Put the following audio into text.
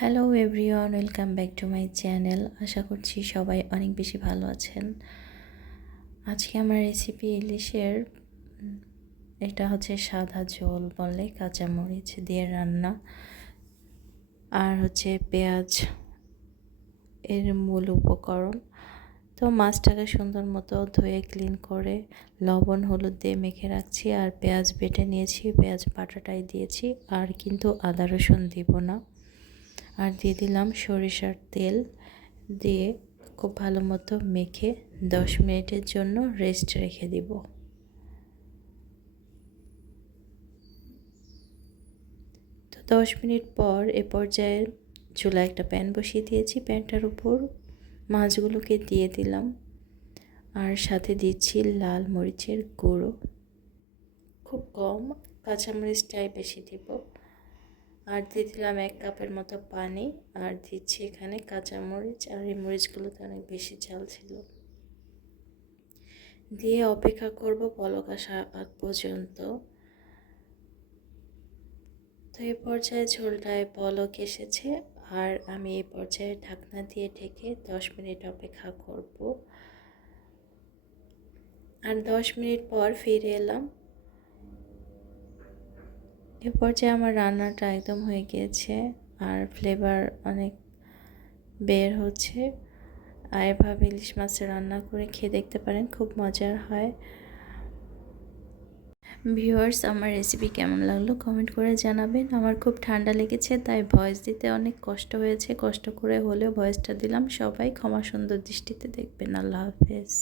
Hello everyone welcome back to my channel আশা করছি সবাই অনেক বেশি ভালো আছেন। আজকে আমার রেসিপি ইলিশের, এটা হচ্ছে সাদা ঝোল বলে, কাঁচামরিচ দিয়ে রান্না। আর হচ্ছে পেঁয়াজ, এর মূল উপকরণ। তো মাছটাকে সুন্দর মতো ধুয়ে ক্লিন করে লবণ, হলুদ দিয়ে মেখে রাখছি। আর পেঁয়াজ বেটে নিয়েছি, পেঁয়াজ বাটাটাই দিয়েছি। আর কিন্তু আদা রসুন দিব না। আর দিয়ে দিলাম সরিষার তেল দিয়ে খুব ভালো মতো মেখে দশ মিনিটের জন্য রেস্ট রেখে দিব। তো দশ মিনিট পর এ পর্যায়ে চুলা একটা প্যান বসিয়ে দিয়েছি, প্যানটার উপর মাছগুলোকে দিয়ে দিলাম আর সাথে দিচ্ছি লাল মরিচের গুঁড়ো। খুব কম কাঁচামরিচটাই বেশি দিব। আর দিয়ে দিলাম এক কাপের মতো পানি, আর দিচ্ছি এখানে কাঁচামরিচ, আর এই মরিচগুলোতে অনেক বেশি ঝাল ছিল। দিয়ে অপেক্ষা করব পলক আসা আগ পর্যন্ত। তো এই পর্যায়ে ঝোলটায় পলক এসেছে, আর আমি এই পর্যায়ে ঢাকনা দিয়ে ঢেকে দশ মিনিট অপেক্ষা করব। আর দশ মিনিট পর ফিরে এলাম। এ পর্যায়ে আমার রান্নাটা একদম হয়ে গিয়েছে আর ফ্লেভার অনেক বের হচ্ছে। আর এভাবে ইলিশ মাছের রান্না করে খেয়ে দেখতে পারেন, খুব মজার হয়। ভিউয়ার্স, আমার রেসিপি কেমন লাগল কমেন্ট করে জানাবেন। আমার খুব ঠান্ডা লেগেছে, তাই ভয়েস দিতে অনেক কষ্ট হয়েছে। কষ্ট করে হলেও ভয়েসটা দিলাম। সবাই ক্ষমা সুন্দর দৃষ্টিতে দেখবেন। আল্লাহ হাফেজ।